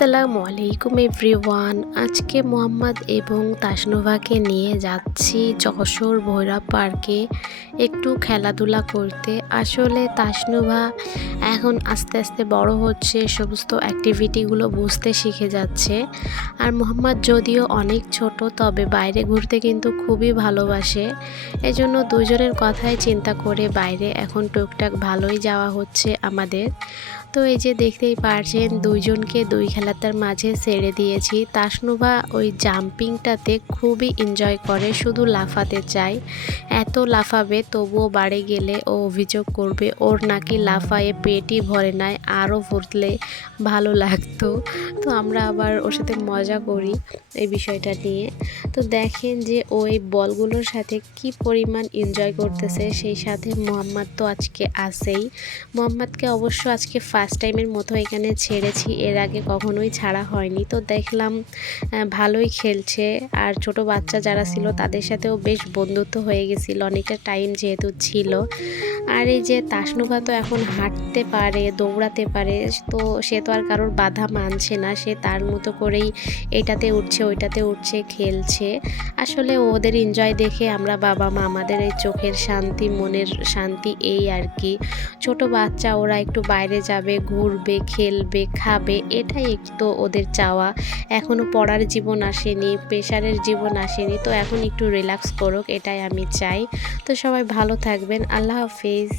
আসসালামু আলাইকুম এভরিওয়ান। আজকে মোহাম্মদ এবং তাসনুভাকে নিয়ে যাচ্ছি যশোর ভৈরব পার্কে একটু খেলাধুলা করতে। আসলে তাসনুভা এখন আস্তে আস্তে বড় হচ্ছে, সমস্ত অ্যাক্টিভিটিগুলো বুঝতে শিখে যাচ্ছে। আর মোহাম্মদ যদিও অনেক ছোট, তবে বাইরে ঘুরতে কিন্তু খুবই ভালোবাসে। এজন্য দুজনের কথাই চিন্তা করে বাইরে এখন টুকটাক ভালোই যাওয়া হচ্ছে আমাদের। তো এই যে দেখতেই পারছেন, দুইজনকে দুই খেলাটার মাঝে ছেড়ে দিয়েছি। তাসনুভা ওই জাম্পিংটাতে খুবই এনজয় করে, শুধু লাফাতে চায়। এত লাফাবে, তবুও বাড়ি গেলে ও অভিযোগ করবে ওর নাকি লাফায়ে পেটই ভরে নাই, আরও ভরলে ভালো লাগতো। তো আমরা আবার ওর সাথে মজা করি এই বিষয়টা নিয়ে। তো দেখেন যে ওই বলগুলোর সাথে কি পরিমাণ এনজয় করতেছে। সেই সাথে মোহাম্মদ তো আজকে আছেই। মোহাম্মদকে অবশ্য আজকে ফার্স্ট টাইমের মতো এখানে ছেড়েছি, এর আগে কখনোই ছাড়া হয়নি। তো দেখলাম ভালোই খেলছে। আর ছোট বাচ্চা যারা ছিল তাদের সাথেও বেশ বন্ধুত্ব হয়ে গেছিল, অনেকটা টাইম যেহেতু ছিল। আর এই যে তাসনুভা তো এখন হাঁটতে পারে, দৌড়াতে পারে, তো সে তো আর কারোর বাধা মানছে না। সে তার মতো করেই এটাতে উঠছে, ওইটাতে উঠছে, খেলছে। আসলে ওদের এনজয় দেখে আমরা বাবা মা, আমাদের এই চোখের শান্তি, মনের শান্তি, এই আর কি। ছোট বাচ্চা, ওরা একটু বাইরে যাবে, ঘুরবে, খেলবে, খাবে, এটাই একটু ওদের চাওয়া। এখনও পড়ার জীবন আসেনি, প্রেশারের জীবন আসেনি, তো এখন একটু রিল্যাক্স করুক, এটাই আমি চাই। তো সবাই ভালো থাকবেন। আল্লাহ হাফিজ।